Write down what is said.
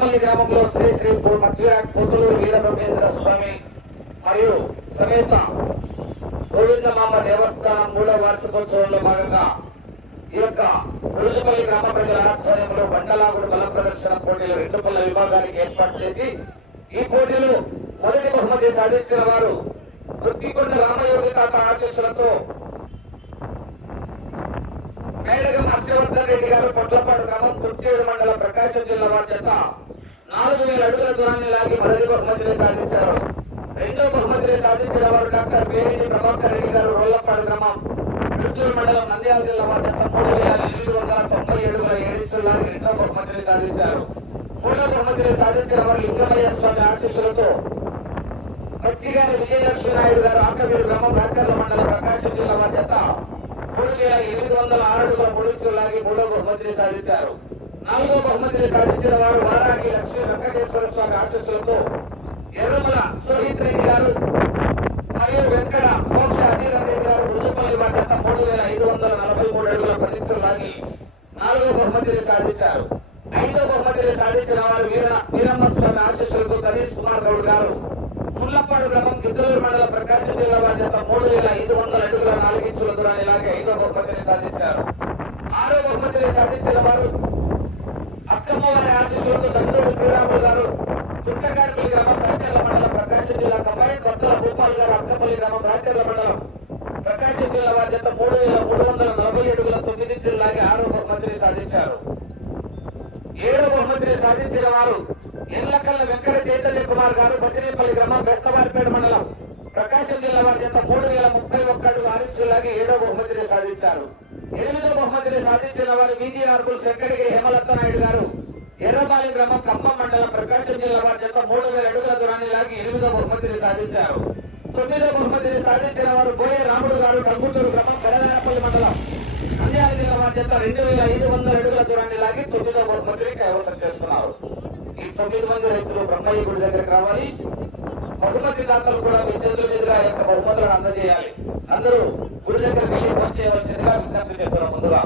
కొత్తపల్లి గ్రామంలో శ్రీ శ్రీ మధ్యరాట్ పొద్దులూరు స్వామి మరియు సమేత గోవిందమామ దేవస్థానం మూడవ వార్షికోత్సవంలో భాగంగా ఈ యొక్క రుద్రపల్లి గ్రామ ప్రజల ఆధ్వర్యంలో బండలాగుడు బల ప్రదర్శన పోటీలు రెండు పల్ల విభాగానికి ఏర్పాటు చేసి ఈ పోటీలు మొదటి బహుమతి సాధించిన వారు వృత్తికొండ రామయోగి తాత ఆశీస్సులతో మేడగం హర్షవర్ధన్ రెడ్డి గారు పొట్లపాడు గ్రామం కుర్చేడు మండలం ప్రకాశం జిల్లా వారి చేత వేల అడుగుల దూరాన్ని లాగి మొదటి బహుమతిని సాధించారు. రెండో బహుమతిని సాధించిన వారు డాక్టర్ పేరెడ్డి ప్రభాకర్ రెడ్డి గారు రోళ్ళపాడు గ్రామం. చిత్తూరు మండలం నంద్యాల జిల్లా వారి చేత మూడు వేల ఎనిమిది వందల తొంభై ఏడుగుల ఏడు లాగి రెండో బహుమతిని సాధించారు. మూడో బహుమతిని సాధించిన వారు లింగమయ్య స్వామి ఆశీస్సులతో పచ్చిగారి విజయలక్ష్మి నాయుడు గారు ఆకవీరు గ్రామం రాచర్ల మండలం ప్రకాశం జిల్లా వారి చేత మూడు వేల ఎనిమిది వందల ఆరుడుల పొడుచు లాగి మూడో బహుమతిని సాధించారు. నాలుగో బహుమతిని సాధించిన వారు వారాగి లక్ష్మీ వెంకటేశ్వర స్వామి ఆశీస్సులతో ఎర్రమల సోహిత్ రెడ్డి గారు మరియు వెంకట మోక్ష అధీర రెడ్డి గారు రుజుపల్లి వారి మూడు వేల ఐదు వందల నలభై మూడు అడుగుల పరీక్షలు లాగి నాలుగో బహుమతిని సాధించారు. ఐదో బహుమతిని సాధించిన వారు వీర వీరమ్మ స్వామి ఆశీస్సులతో గణేష్ కుమార్ గౌడ్ గారు ముల్లపాడు గ్రామం కిద్దలూరు మండల ప్రకాశం జిల్లా బాధ్యత మూడు వేల ఐదు వందల అడుగుల నాలుగు ఇంచుల దూరాన్ని ఇలాగే ఐదో బహుమతిని సాధించారు. ఆరో బహుమతిని సాధించిన వారు అక్కమ్మ వారి ఆశీస్సులతో దండోడు శ్రీరాములు గారు చుట్టకాడిపల్లి గ్రామం రాచర్ల మండలం ప్రకాశం జిల్లా కంబైన్ కొత్తల భూపాల్ గారు అక్కపల్లి గ్రామం రాచర్ల మండలం ప్రకాశం జిల్లా వారి చేత మూడు వేల మూడు వందల నలభై ఏడుగుల తొమ్మిది ఇంచులు లాగి ఆరో బహుమతిని సాధించారు. ఏడో బహుమతిని సాధించిన వారు ఎల్లకల్ల వెంకట చైతన్య కుమార్ గారు బసిరేపల్లి గ్రామం బెస్తవారిపేట మండలం ప్రకాశం జిల్లా వారి చేత మూడు వేల ముప్పై ఒక్కడు ఆరించులాగి ఏడో బహుమతిని సాధించారు. ఎనిమిదో బహుమతిని సాధించిన వారు వీజీఆర్పు ఆర్పుల్ శంకరగిరి నాయుడు గారు. ఎర్రబాలి గ్రామం ఖమ్మం మండలం ప్రకాశం జిల్లా వారి చేత మూడు వేల అడుగుల దూరాన్ని లాగి ఎనిమిదో బహుమతిని సాధించారు. తొమ్మిదో బహుమతిని సాధించిన వారు బోయే రాముడు గారు కంగుటూరు గ్రామం కలదానపల్లి మండలం. నంద్యాల జిల్లా వారి చేత రెండు వేల ఐదు వందల అడుగుల దూరాన్ని లాగి తొమ్మిదో బహుమతిని కైవసం చేసుకున్నారు. ఈ తొమ్మిది మంది రైతులు బ్రహ్మయ్య గుడి దగ్గరికి రావాలి. బహుమతి దాతలు కూడా మీ చేతుల మీదుగా యొక్క బహుమతులను అందజేయాలి. అందరూ గుడి దగ్గరికి వెళ్ళి ఫోన్ చేయవలసిందిగా విజ్ఞప్తి చేస్తున్నాం ముందుగా.